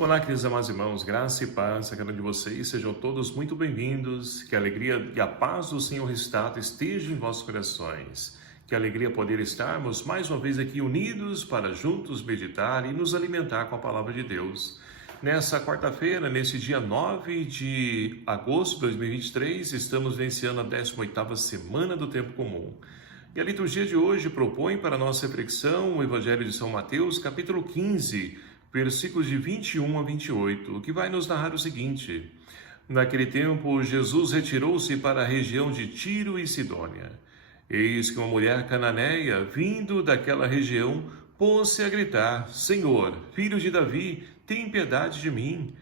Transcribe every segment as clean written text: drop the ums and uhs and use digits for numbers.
Olá, queridos amados irmãos, graça e paz a cada um de vocês, sejam todos muito bem-vindos, que a alegria e a paz do Senhor ressuscitado esteja em vossos corações, que a alegria poder estarmos mais uma vez aqui unidos para juntos meditar e nos alimentar com a palavra de Deus. Nessa quarta-feira, nesse dia 9 de agosto de 2023, estamos vencendo a 18ª semana do Tempo Comum. E a liturgia de hoje propõe para a nossa reflexão o Evangelho de São Mateus, capítulo 15, versículos de 21 a 28, que vai nos narrar o seguinte: Naquele tempo, Jesus retirou-se para a região de Tiro e Sidônia. Eis que uma mulher cananeia, vindo daquela região, pôs-se a gritar: Senhor, filho de Davi, tem piedade de mim.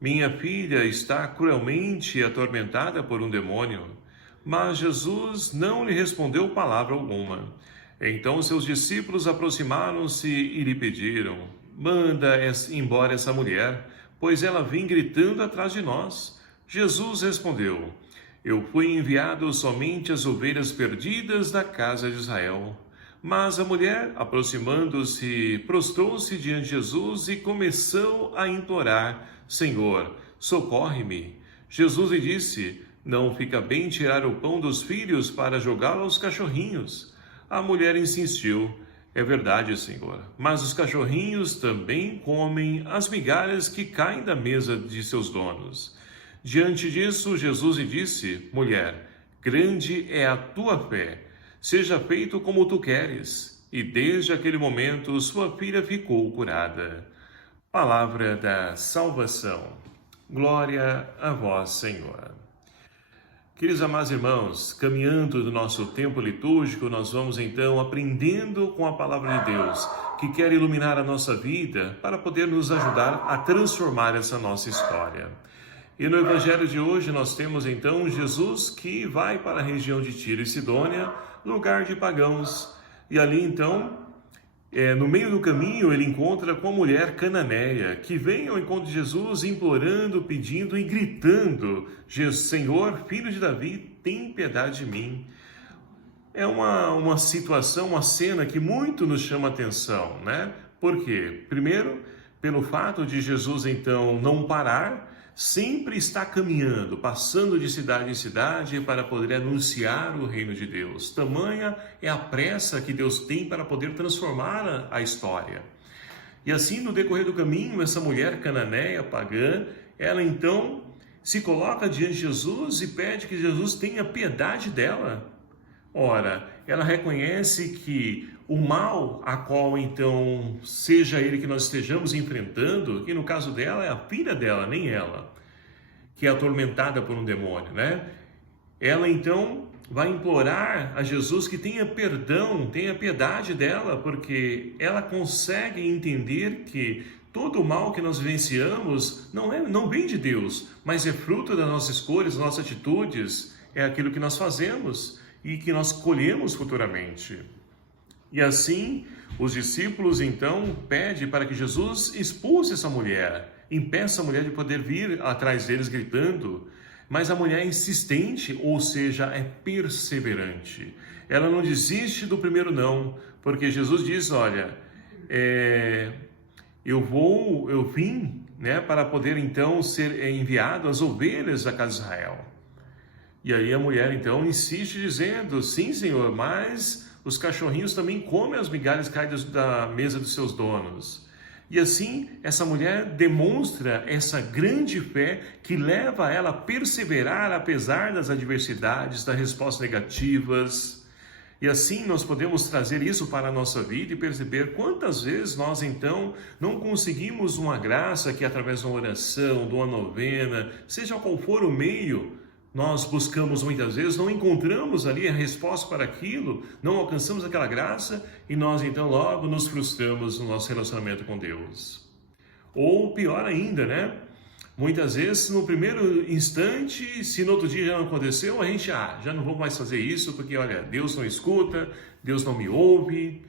Minha filha está cruelmente atormentada por um demônio. Mas Jesus não lhe respondeu palavra alguma. Então seus discípulos aproximaram-se e lhe pediram: Manda embora essa mulher, pois ela vem gritando atrás de nós. Jesus respondeu: Eu fui enviado somente às ovelhas perdidas da casa de Israel. Mas a mulher, aproximando-se, prostrou-se diante de Jesus e começou a implorar: Senhor, socorre-me. Jesus lhe disse: Não fica bem tirar o pão dos filhos para jogá-lo aos cachorrinhos. A mulher insistiu: É verdade, Senhor, mas os cachorrinhos também comem as migalhas que caem da mesa de seus donos. Diante disso, Jesus lhe disse: Mulher, grande é a tua fé, seja feito como tu queres. E desde aquele momento, sua filha ficou curada. Palavra da salvação. Glória a vós, Senhor. Queridos amados irmãos, caminhando do nosso tempo litúrgico, nós vamos então aprendendo com a palavra de Deus, que quer iluminar a nossa vida para poder nos ajudar a transformar essa nossa história. E no Evangelho de hoje nós temos então Jesus que vai para a região de Tiro e Sidônia, lugar de pagãos. E ali então, no meio do caminho, ele encontra com a mulher cananeia, que vem ao encontro de Jesus implorando, pedindo e gritando: Senhor, filho de Davi, tem piedade de mim. É uma situação, uma cena que muito nos chama a atenção, né? Por quê? Primeiro, pelo fato de Jesus então não parar, sempre está caminhando, passando de cidade em cidade para poder anunciar o reino de Deus. Tamanha é a pressa que Deus tem para poder transformar a história. E assim, no decorrer do caminho, essa mulher cananeia, pagã, ela então se coloca diante de Jesus e pede que Jesus tenha piedade dela. Ora, ela reconhece que o mal a qual então seja ele que nós estejamos enfrentando, que no caso dela é a filha dela, nem ela, que é atormentada por um demônio, né? Ela então vai implorar a Jesus que tenha perdão, tenha piedade dela, porque ela consegue entender que todo o mal que nós vivenciamos não vem de Deus, mas é fruto das nossas escolhas, das nossas atitudes, é aquilo que nós fazemos e que nós colhemos futuramente. E assim, os discípulos então pedem para que Jesus expulse essa mulher, impeça a mulher de poder vir atrás deles gritando, mas a mulher é insistente, ou seja, é perseverante. Ela não desiste do primeiro não, porque Jesus diz: olha, eu vim, né, para poder então ser enviado às ovelhas da casa de Israel. E aí a mulher então insiste dizendo: sim, Senhor, mas os cachorrinhos também comem as migalhas caídas da mesa dos seus donos. E assim, essa mulher demonstra essa grande fé que leva ela a perseverar apesar das adversidades, das respostas negativas. E assim nós podemos trazer isso para a nossa vida e perceber quantas vezes nós então não conseguimos uma graça que através de uma oração, de uma novena, seja qual for o meio, nós buscamos muitas vezes, não encontramos ali a resposta para aquilo, não alcançamos aquela graça e nós então logo nos frustramos no nosso relacionamento com Deus. Ou pior ainda, né? Muitas vezes no primeiro instante, se no outro dia já não aconteceu, a gente já não vou mais fazer isso porque olha, Deus não escuta, Deus não me ouve.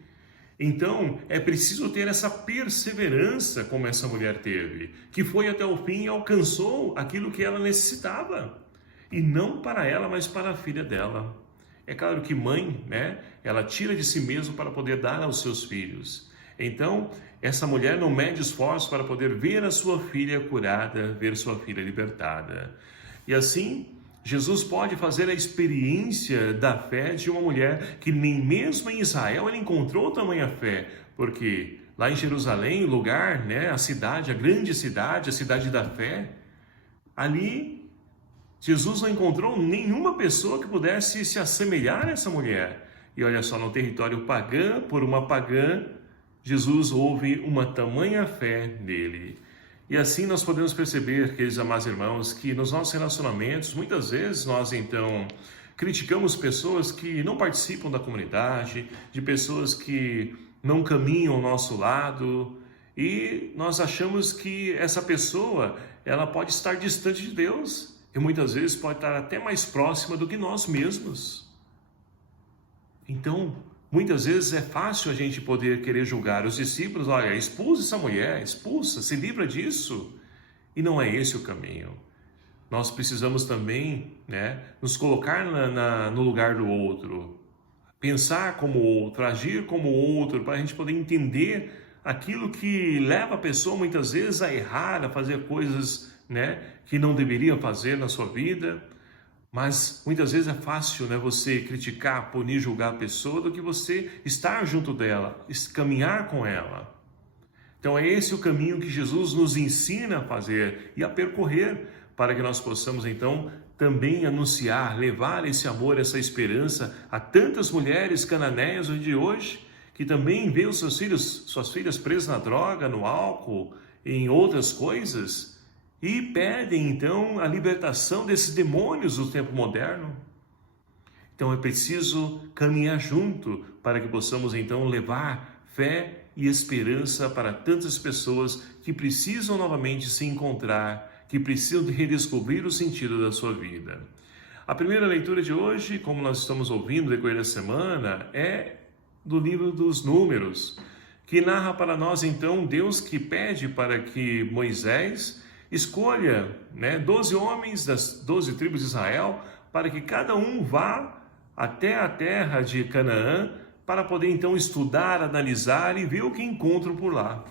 Então é preciso ter essa perseverança como essa mulher teve, que foi até o fim e alcançou aquilo que ela necessitava. E não para ela, mas para a filha dela. É claro que mãe, né, ela tira de si mesma para poder dar aos seus filhos. Então, essa mulher não mede esforço para poder ver a sua filha curada, ver sua filha libertada. E assim, Jesus pode fazer a experiência da fé de uma mulher que nem mesmo em Israel ela encontrou tamanha fé, porque lá em Jerusalém, o lugar, né, a cidade, a grande cidade, a cidade da fé, ali Jesus não encontrou nenhuma pessoa que pudesse se assemelhar a essa mulher. E olha só, no território pagã, por uma pagã, Jesus houve uma tamanha fé nele. E assim nós podemos perceber, queridos amados irmãos, que nos nossos relacionamentos, muitas vezes nós então criticamos pessoas que não participam da comunidade, de pessoas que não caminham ao nosso lado, e nós achamos que essa pessoa, ela pode estar distante de Deus, e muitas vezes pode estar até mais próxima do que nós mesmos. Então, muitas vezes é fácil a gente poder querer julgar os discípulos, olha, expulsa essa mulher, expulsa, se livra disso. E não é esse o caminho. Nós precisamos também, né, nos colocar no lugar do outro, pensar como o outro, agir como o outro, para a gente poder entender aquilo que leva a pessoa muitas vezes a errar, a fazer coisas, né, que não deveria fazer na sua vida. Mas muitas vezes é fácil, né, você criticar, punir, julgar a pessoa do que você estar junto dela, caminhar com ela. Então é esse o caminho que Jesus nos ensina a fazer e a percorrer para que nós possamos então também anunciar, levar esse amor, essa esperança a tantas mulheres cananeias de hoje que também vê os seus filhos, suas filhas presas na droga, no álcool, em outras coisas e pedem então a libertação desses demônios do tempo moderno. Então é preciso caminhar junto para que possamos então levar fé e esperança para tantas pessoas que precisam novamente se encontrar, que precisam de redescobrir o sentido da sua vida. A primeira leitura de hoje, como nós estamos ouvindo no decorrer da semana, é do livro dos Números, que narra para nós então Deus que pede para que Moisés escolha, né, 12 homens das 12 tribos de Israel, para que cada um vá até a terra de Canaã, para poder então estudar, analisar e ver o que encontram por lá.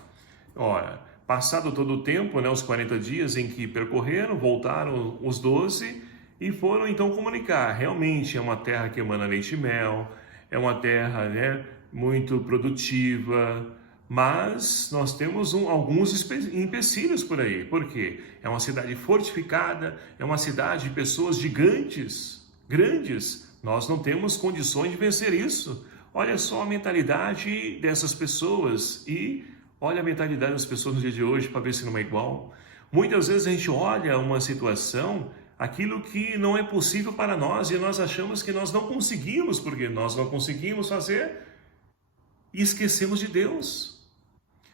Ora, passado todo o tempo, né, os 40 dias em que percorreram, voltaram os 12 e foram então comunicar. Realmente é uma terra que emana leite e mel, é uma terra, né, muito produtiva, mas nós temos alguns empecilhos por aí. Por quê? É uma cidade fortificada, é uma cidade de pessoas gigantes, grandes. Nós não temos condições de vencer isso. Olha só a mentalidade dessas pessoas e olha a mentalidade das pessoas no dia de hoje para ver se não é igual. Muitas vezes a gente olha uma situação, aquilo que não é possível para nós e nós achamos que nós não conseguimos, porque nós não conseguimos fazer e esquecemos de Deus.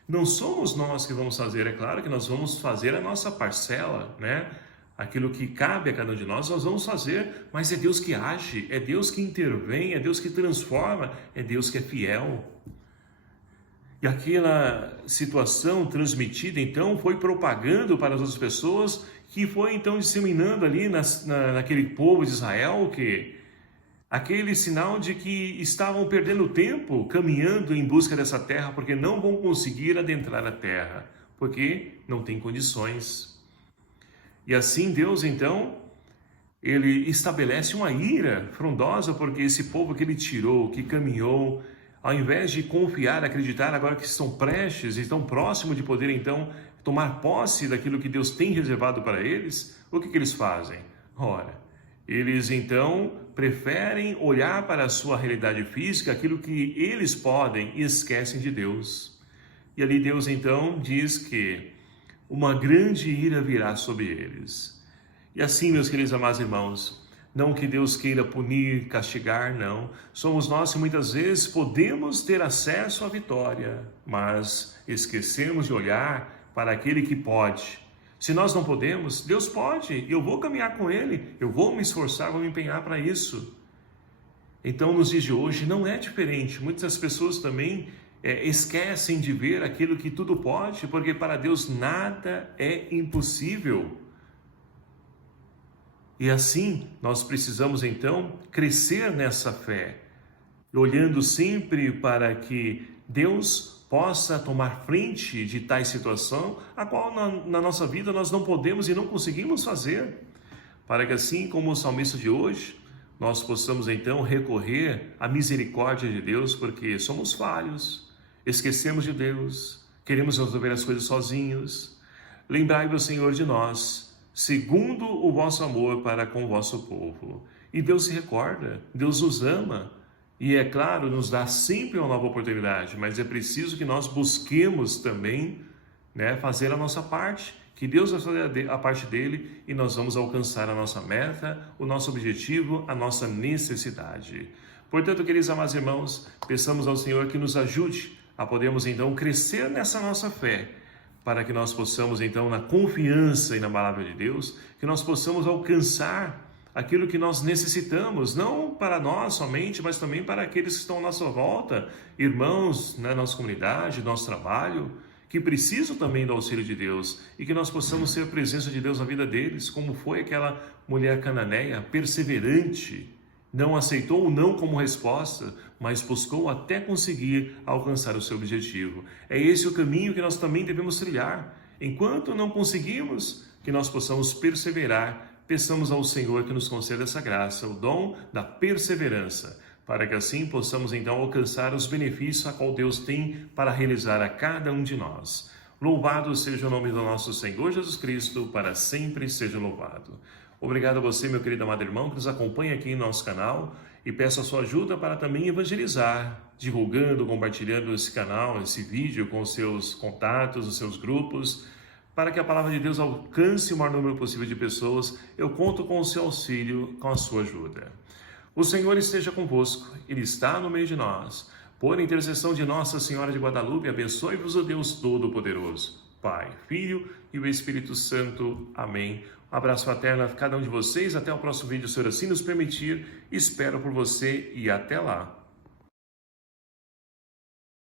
Não somos nós que vamos fazer, é claro que nós vamos fazer a nossa parcela, né? Aquilo que cabe a cada um de nós vamos fazer, mas é Deus que age, é Deus que intervém, é Deus que transforma, é Deus que é fiel. E aquela situação transmitida, então, foi propagando para as outras pessoas, que foi, então, disseminando ali naquele povo de Israel, que aquele sinal de que estavam perdendo tempo caminhando em busca dessa terra, porque não vão conseguir adentrar a terra, porque não tem condições. E assim Deus, então, ele estabelece uma ira frondosa, porque esse povo que ele tirou, que caminhou, ao invés de confiar, acreditar agora que estão prestes, estão próximos de poder então tomar posse daquilo que Deus tem reservado para eles, o que eles fazem? Ora, eles então preferem olhar para a sua realidade física, aquilo que eles podem, e esquecem de Deus. E ali Deus então diz que uma grande ira virá sobre eles. E assim, meus queridos amados irmãos, não que Deus queira punir, castigar, não. Somos nós que muitas vezes podemos ter acesso à vitória, mas esquecemos de olhar para aquele que pode. Se nós não podemos, Deus pode, eu vou caminhar com Ele, eu vou me esforçar, vou me empenhar para isso. Então, nos dias de hoje, não é diferente. Muitas pessoas também esquecem de ver aquilo que tudo pode, porque para Deus nada é impossível. E assim, nós precisamos então crescer nessa fé, olhando sempre para que Deus possa tomar frente de tais situação, a qual na nossa vida nós não podemos e não conseguimos fazer, para que assim como o salmista de hoje, nós possamos então recorrer à misericórdia de Deus, porque somos falhos, esquecemos de Deus, queremos resolver as coisas sozinhos. Lembrai-vos, Senhor, de nós, segundo o vosso amor para com o vosso povo. E Deus se recorda, Deus nos ama, e é claro, nos dá sempre uma nova oportunidade, mas é preciso que nós busquemos também, fazer a nossa parte, que Deus vai fazer a parte dele e nós vamos alcançar a nossa meta, o nosso objetivo, a nossa necessidade. Portanto, queridos amados irmãos, peçamos ao Senhor que nos ajude a podermos então crescer nessa nossa fé, para que nós possamos então, na confiança e na palavra de Deus, que nós possamos alcançar aquilo que nós necessitamos, não para nós somente, mas também para aqueles que estão à nossa volta, irmãos na nossa comunidade, nosso trabalho, que precisam também do auxílio de Deus, e que nós possamos ser a presença de Deus na vida deles, como foi aquela mulher cananeia, perseverante, não aceitou o não como resposta, mas buscou até conseguir alcançar o seu objetivo. É esse o caminho que nós também devemos trilhar. Enquanto não conseguimos, que nós possamos perseverar. Peçamos ao Senhor que nos conceda essa graça, o dom da perseverança, para que assim possamos então alcançar os benefícios a qual Deus tem para realizar a cada um de nós. Louvado seja o nome do nosso Senhor Jesus Cristo, para sempre seja louvado. Obrigado a você, meu querido amado irmão, que nos acompanha aqui em nosso canal, e peço a sua ajuda para também evangelizar, divulgando, compartilhando esse canal, esse vídeo com os seus contatos, os seus grupos, para que a palavra de Deus alcance o maior número possível de pessoas. Eu conto com o seu auxílio, com a sua ajuda. O Senhor esteja convosco, Ele está no meio de nós. Por intercessão de Nossa Senhora de Guadalupe, abençoe-vos o Deus Todo-Poderoso, Pai, Filho e o Espírito Santo. Amém. Um abraço fraterno a cada um de vocês. Até o próximo vídeo, se o Senhor assim nos permitir. Espero por você e até lá.